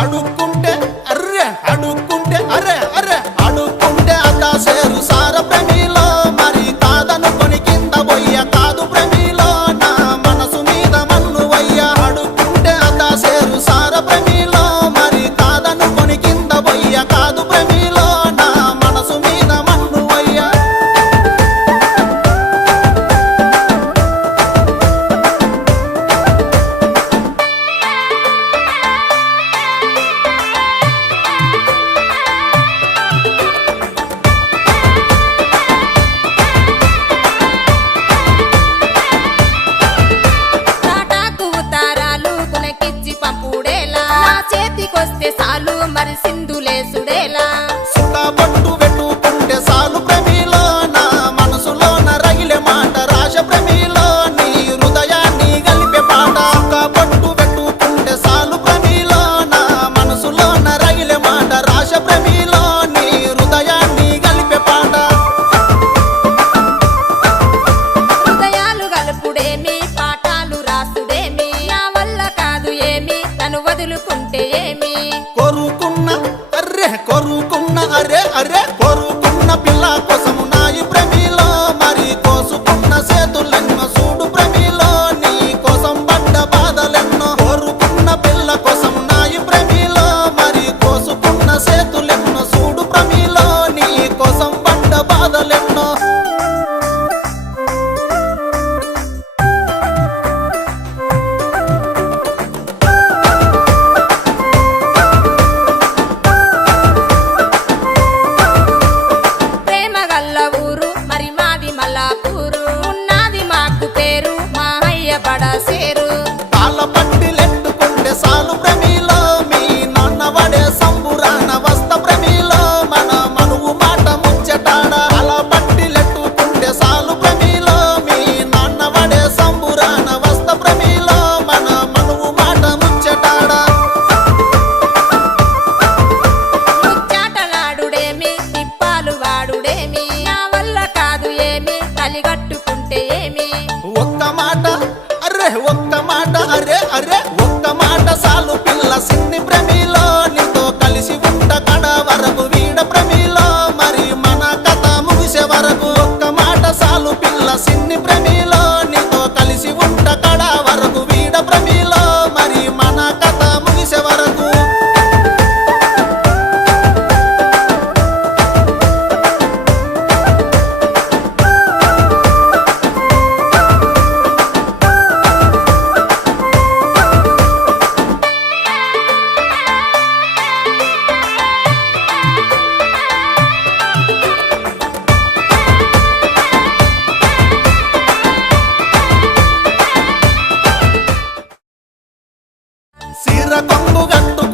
అడుక్కుంటే అర్రె అడుక్కుంటే అరే అరే అడుక్కుంటే అడ్డా సేరు సార ప్రేమిలో మరి కాదనుకొని కింద బొయ్య కాదు ప్రేమిలో నా మనసు మీద మన్ను వయ్య అడుక్కుంటే అడ్డా సేరు సార ప్రేమిలో మరి కాదనుకొని కింద బొయ్య కాదు ప్రేమిలో నా మనసు మీద మన్ను వయ్య తాటాకు ఉతారాలు కొనకిచ్చి పంపుడేలా నా చేతికొస్తే సాలు మరి సింధులేసుడేలా సుఖపట్టు పెట్టుకుంటే సాలు ప్రేమిలో నా మనసులోన రగిలే మాట రాజ ప్రేమిలో నీ హృదయాన్ని గలిపే పాట సుఖపట్టు పెట్టుకుంటే సాలు ప్రేమిలో నా మనసులోన రగిలే మాట రాజ ప్రేమిలో నీ హృదయాన్ని గలిపే పాట హృదయాలు గలుపుడేమి పాఠాలు రాసుడేమి నా వల్ల కాదు ఏమి తను వదులుకుంటే ఏమి కొరుకున్న అరే అరే కొరుకున్న పిల్ల కోసము నాయి ప్రేమిలో మరి కోసుకున్న చేతులెన్నో చూడు ప్రేమిలో నీ కోసం పడ్డ బాధలెన్నో కోరుకున్న పిల్ల కోసం నాయి ప్రేమిలో మరి కోసుకున్న చేతులెన్నో చూడు ప్రేమిలో నీ కోసం పడ్డ బాధలెన్నో ప్రేమ గల్ల ఊరు మరి మాది మల్లాపూరు ఉన్నది మాకు పేరు మా అయ్య బడా సేరు తాళ్ళ పట్టిలెట్టుకుంటే సాలు ప్రేమిలో మీ నాన్న వడే సంబురాన వస్త ప్రేమిలో మన మనువు మాట ముచ్చటాడ అలా పట్టిలెట్టుకుంటే సాలు ప్రేమిలో మీ నాన్న వడే సంబురాన వస్త ప్రేమిలో మన మనువు మాట ముచ్చటాడ ముచ్చాటలాడుడేమి తిప్పాలు వాడుడేమి నా వల్ల కాదు ఏమి తలిగట్టుకుంటే ఏమి ఒక్క మాట అరే ఒక్క మాట అరే అరే ఒక్క మాట సాలు పిల్ల సిన్ని ప్రేమిలో నీతో కలిసి ఉంట కడ వరకు వీడ ప్రేమిలో మరి మన కథ ముగిసే వరకు ఒక్క మాట సాలు పిల్ల సిన్ని ప్రేమిలో నీతో కలిసి ఉంట కడ వరకు వీడ ప్రేమిలో మరి మన కథ ముగిసే వరకు సీర కొంగు గట్టు